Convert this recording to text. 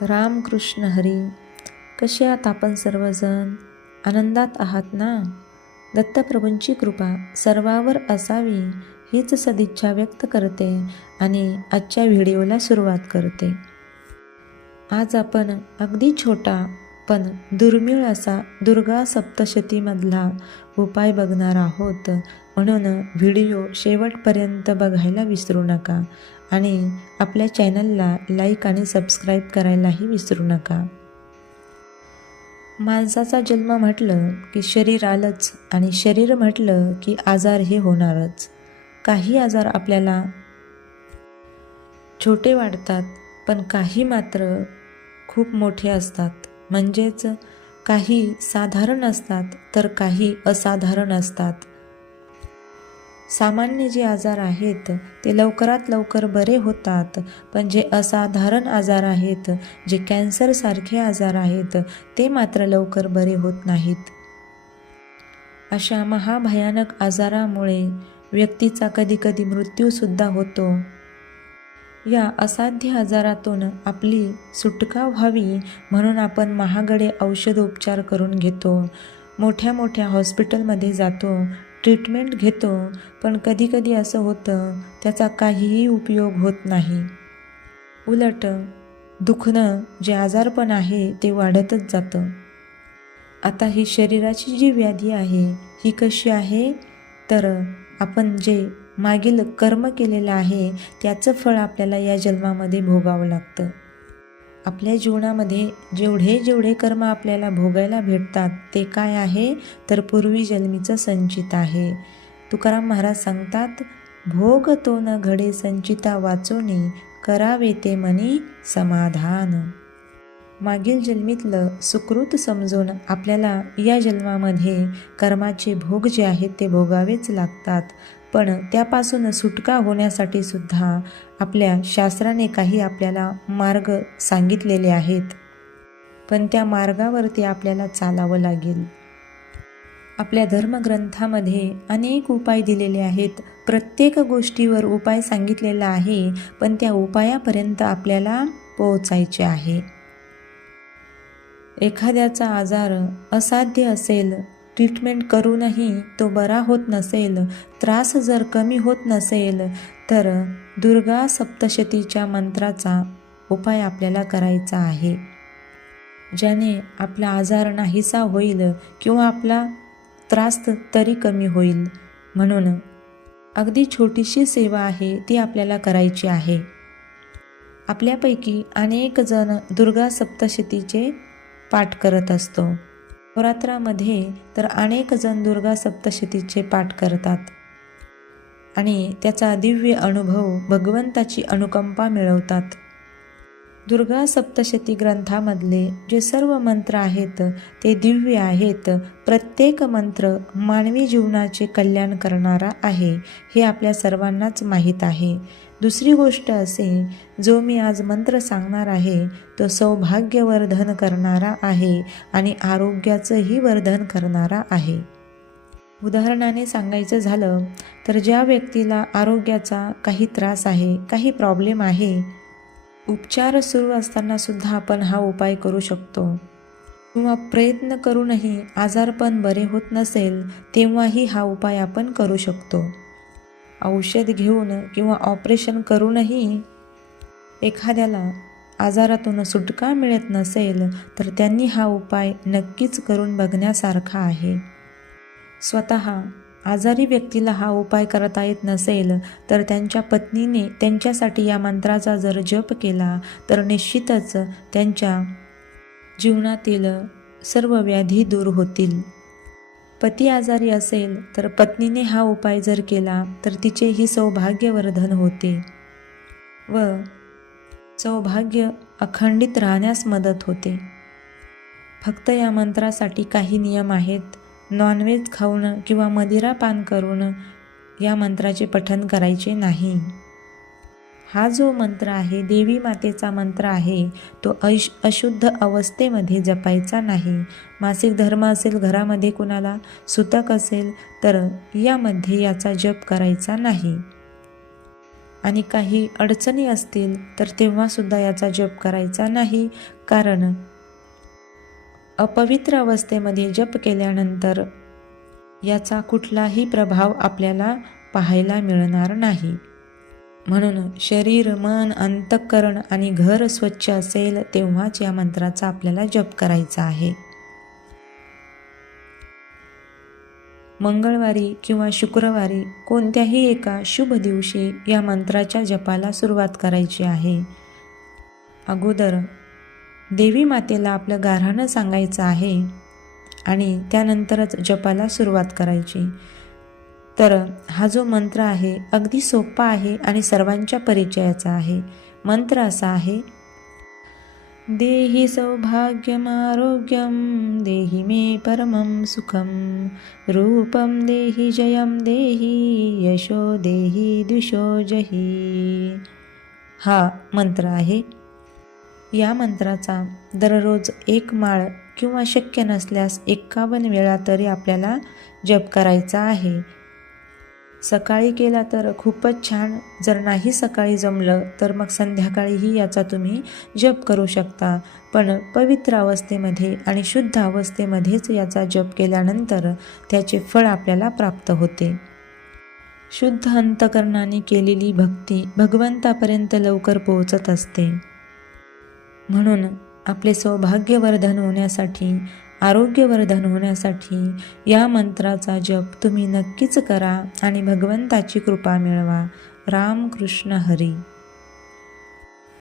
रामकृष्ण हरी कसे आहात आपण सर्वजण? आनंदात आहात ना? दत्तप्रभूंची कृपा सर्वावर असावी हीच सदिच्छा व्यक्त करते आणि आजच्या व्हिडिओला सुरुवात करते. आज आपण अगदी छोटा पण दुर्मिळ असा दुर्गा सप्तशतीमधला उपाय बघणार आहोत. म्हणून व्हिडिओ शेवटपर्यंत बघायला विसरू नका आणि आपल्या चॅनलला लाईक आणि सबस्क्राईब करायलाही विसरू नका. माणसाचा जन्म म्हटलं की शरीर आलंच आणि शरीर म्हटलं की आजार हे होणारच. काही आजार आपल्याला छोटे वाटतात पण काही मात्र खूप मोठे असतात. म्हणजेच काही साधारण असतात तर काही असाधारण असतात. सामान्य जे आजार आहेत ते लवकरात लवकर बरे होतात पण जे असाधारण आजार आहेत जे कॅन्सरसारखे आजार आहेत ते मात्र लवकर बरे होत नाहीत. अशा महाभयानक आजारामुळे व्यक्तीचा कधीकधी मृत्यूसुद्धा होतो. या असाध्य आजारातून आपली सुटका व्हावी म्हणून आपण महागडे औषधोपचार करून घेतो. मोठ्या मोठ्या हॉस्पिटलमध्ये जातो ट्रीटमेंट घेतो पण कधीकधी असं होतं त्याचा काहीही उपयोग होत नाही. उलट दुखणं जे आजारपण आहे ते वाढतच जातं. आता ही शरीराची जी व्याधी आहे ही कशी आहे? तर आपण जे मागील कर्म केलेलं आहे त्याचं फळ आपल्याला या जन्मामध्ये भोगावं लागतं. आपल्या जीवनामध्ये जेवढे जेवढे कर्म आपल्याला भोगायला भेटतात ते काय आहे? तर पूर्वी जन्मीचं संचित आहे. तुकाराम महाराज सांगतात भोग तो न घडे संचिता वाचोनी करावे ते मनी समाधान. मागील जन्मीतलं सुकृत समजून आपल्याला या जन्मामध्ये कर्माचे भोग जे आहेत ते भोगावेच लागतात. पण त्यापासून सुटका होण्यासाठी सुद्धा आपल्या शास्त्राने काही आपल्याला मार्ग सांगितलेले आहेत. पण त्या मार्गावरती आपल्याला चालावं लागेल. आपल्या धर्मग्रंथामध्ये अनेक उपाय दिलेले आहेत. प्रत्येक गोष्टीवर उपाय सांगितलेला आहे पण त्या उपायापर्यंत आपल्याला पोहोचायचे आहे. एखाद्याचा आजार असाध्य असेल ट्रीटमेंट करूनही तो बरा होत नसेल त्रास जर कमी होत नसेल तर दुर्गा सप्तशतीच्या मंत्राचा उपाय आपल्याला करायचा आहे. ज्याने आपला आजार नाहीसा होईल किंवा आपला त्रास तरी कमी होईल. म्हणून अगदी छोटीशी सेवा आहे ती आपल्याला करायची आहे. आपल्यापैकी अनेक जण दुर्गा सप्तशतीचे पाठ करत असतो. नवरात्रामध्ये तर अनेक जण दुर्गा सप्तशतीचे पाठ करतात. आणि त्याचा दिव्य अनुभव भगवंताची अनुकंपा मिळवतात. दुर्गा सप्तशती ग्रंथामधले जे सर्व मंत्र आहेत ते दिव्य आहेत. प्रत्येक मंत्र मानवी जीवनाचे कल्याण करणारा आहे हे आपल्या सर्वांनाच माहीत आहे. दुसरी गोष्ट असे जो मी आज मंत्र सांगणार आहे तो सौभाग्यवर्धन करणारा आहे आणि आरोग्याचंही वर्धन करणारा आहे. उदाहरणाने सांगायचं झालं तर ज्या व्यक्तीला आरोग्याचा काही त्रास आहे काही प्रॉब्लेम आहे उपचार सुरू असताना सुद्धा आपण हा उपाय करू शकतो. किंवा प्रयत्न करूनही आजारपण बरे होत नसेल तेव्हाही हा उपाय आपण करू शकतो. औषध घेऊन किंवा ऑपरेशन करूनही एखाद्याला आजारातून सुटका मिळत नसेल तर त्यांनी हा उपाय नक्कीच करून बघण्यासारखा आहे. स्वतः आजारी व्यक्तीला हा उपाय करता येत नसेल तर त्यांच्या पत्नीने त्यांच्यासाठी या मंत्राचा जर जप केला तर निश्चितच त्यांच्या जीवनातील सर्व व्याधी दूर होतील. पती आजारी असेल तर पत्नीने हा उपाय जर केला तर तिचेही सौभाग्यवर्धन होते व सौभाग्य अखंडित राहण्यास मदत होते. फक्त या मंत्रासाठी काही नियम आहेत. नॉनव्हेज खाऊन किंवा मदिरा पान करून या मंत्राचे पठन करायचे नाही. हा जो मंत्र आहे देवी मातेचा मंत्र आहे तो ऐश अशुद्ध अवस्थेमध्ये जपायचा नाही. मासिक धर्म असेल घरामध्ये कुणाला सुतक असेल तर यामध्ये याचा जप करायचा नाही. आणि काही अडचणी असतील तर तेव्हासुद्धा याचा जप करायचा नाही. कारण अपवित्र अवस्थेमध्ये जप केल्यानंतर याचा कुठलाही प्रभाव आपल्याला पाहायला मिळणार नाही. म्हणून शरीर मन अंतःकरण आणि घर स्वच्छ असेल तेव्हाच या मंत्राचा आपल्याला जप करायचा आहे. मंगळवारी किंवा शुक्रवारी कोणत्याही एका शुभ दिवशी या मंत्राच्या जपाला सुरुवात करायची आहे. अगोदर देवी मातेला आपलं गाऱ्हाणं सांगायचं आहे आणि त्यानंतरच जपाला सुरुवात करायची. तर हा जो मंत्र आहे अगदी सोपा आहे आणि सर्वांच्या परिचयाचा आहे. मंत्र असा आहे देहि सौभाग्यमारोग्यं देहि मे परमं सुखम रूपं देहि जयम देहि यशो देहि दिशो जही. हा मंत्र आहे. या मंत्राचा दररोज एक माळ किंवा शक्य नसल्यास एक्कावन्न वेळा तरी आपल्याला जप करायचा आहे. सकाळी केला तर खूपच छान. जर नाही सकाळी जमलं तर मग संध्याकाळीही याचा तुम्ही जप करू शकता. पण पवित्र अवस्थेमध्ये आणि शुद्ध अवस्थेमध्येच याचा जप केल्यानंतर त्याचे फळ आपल्याला प्राप्त होते. शुद्ध अंतकरणाने केलेली भक्ती भगवंतापर्यंत लवकर पोहोचत असते. म्हणून आपले सौभाग्यवर्धन होण्यासाठी आरोग्यवर्धन होण्यासाठी या मंत्राचा जप तुम्ही नक्कीच करा आणि भगवंताची कृपा मिळवा. रामकृष्ण हरी.